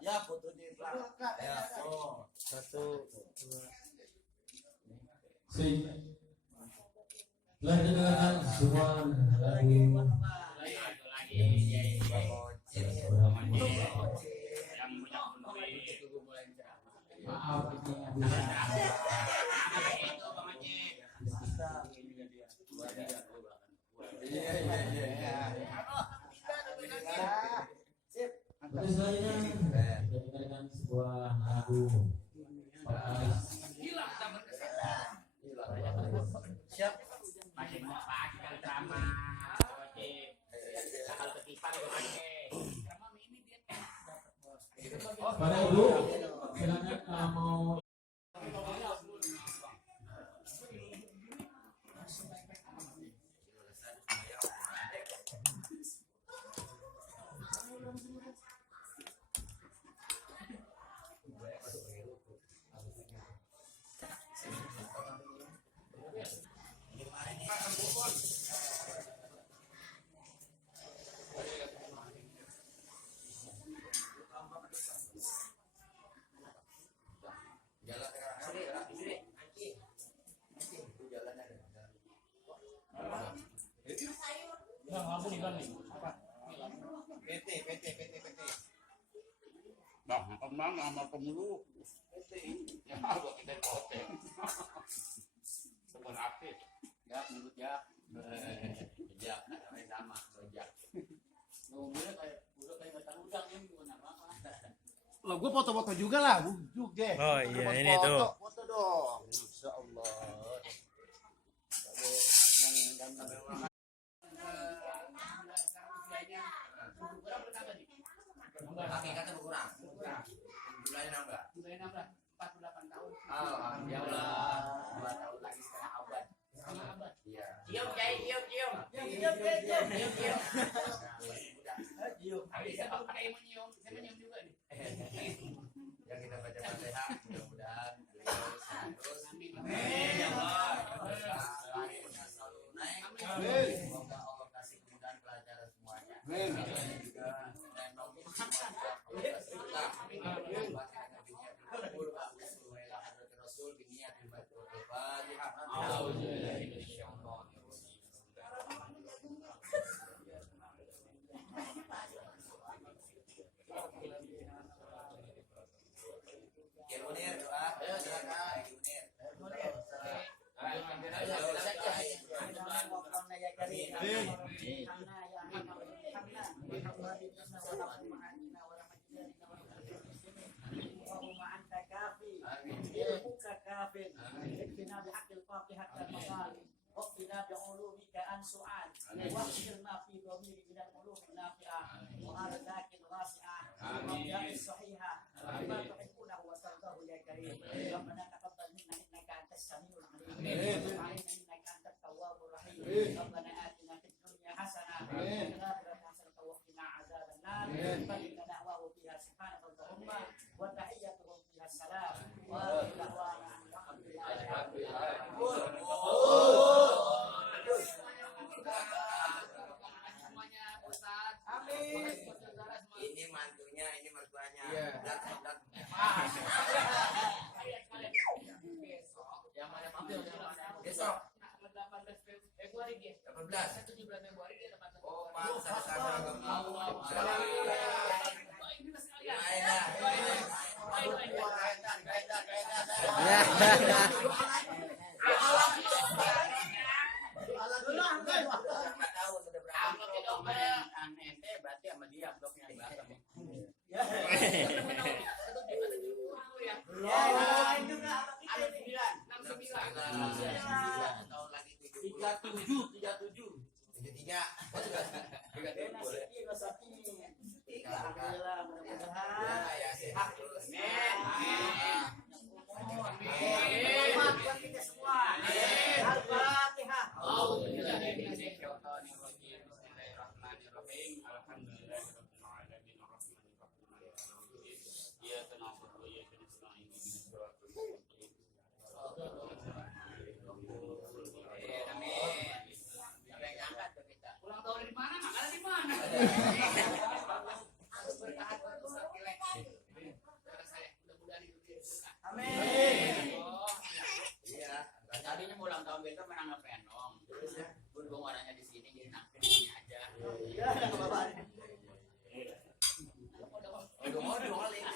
Ya, foto di belakang. Ya, oh. 1, 2. Sing. Telah didengarkan semua lagu maaf Terus selanjutnya didengarkan sebuah lagu Siap. Masih mau pakai drama. Bakal ketipan pada ibu silakan mau PT. Bang, kemana sama pemulu? Ya, buat kita poten. Bukan aktif. Ya, menurut ya. Ya, namanya sama, rojak. Udah kayak nggak tahu udang ini gimana apa? Lo gue foto-foto juga lah, bujuk deh. Oh iya Foto, ini tuh. Foto dong. Insya Allah. Hakikatnya berkurang. Jumlahnya nambah. 48 tahun. Alhamdulillah. 2 tahun lagi setengah abad. Iya. Cium, Jai, cium. Cium. Habis saya pakai menyium, saya menyium juga nih. Yang kita baca Fatihah, mudah-mudahan beliau sehat terus. Amin. Ya Allah. Selalu naik. Semoga Allah kasih kemudahan pelajaran semuanya. Juga وقنا بعلومك عن سؤال واغفرنا في ضمير من العلوم النافعة وأرزاق واسعة وأرزاق صحيحة بما تحبونه وترضاه يا كريم ربنا تقبل منا إنك أنت السميع العليم وتب علينا إنك أنت التواب الرحيم ربنا آتنا في الدنيا حسنة وفي الآخرة حسنة وقنا عذاب النار فإن دعواه فيها سبحانك اللهم وتحيتهم فيها السلام وآخر دعوانا أن الحمد لله رب العالمين. Ini mantunya, ini mertuanya. Yang mana mampir? Besok 18 Februari dia. 18. 17 Februari dia dapat. Oh, pantas sama kamu. Berarti sama dia bloknya di belakang. Tahun lagi 37. 33. Alhamdulillah, mudah-mudahan Ya, sehat terus. Selamat buat kita semua. Al-Fatihah. Bismillahirrahmanirrahim. Alhamdulillahirabbil alamin. Arrahmanirrahim. Iyyaka na'budu wa iyyaka nasta'in. Ihdinas siratal mustaqim. Ulang tahun di mana? Makanan di mana? Harus bertahan untuk saat kan menanggap penong. Berhubung orangnya di sini jadi nampil di sini aja. Ya, ada ke bawah. Udah mau dioling.